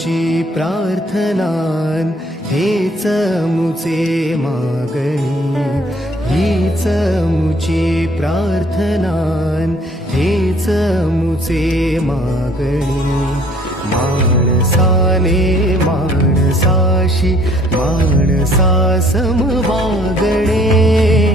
मुची प्रार्थनान हेच मुचे मागणी, हीच मुची प्रार्थनान हेच मुचे मागणी. माणसाने माणसाशी माणसासम वागणे.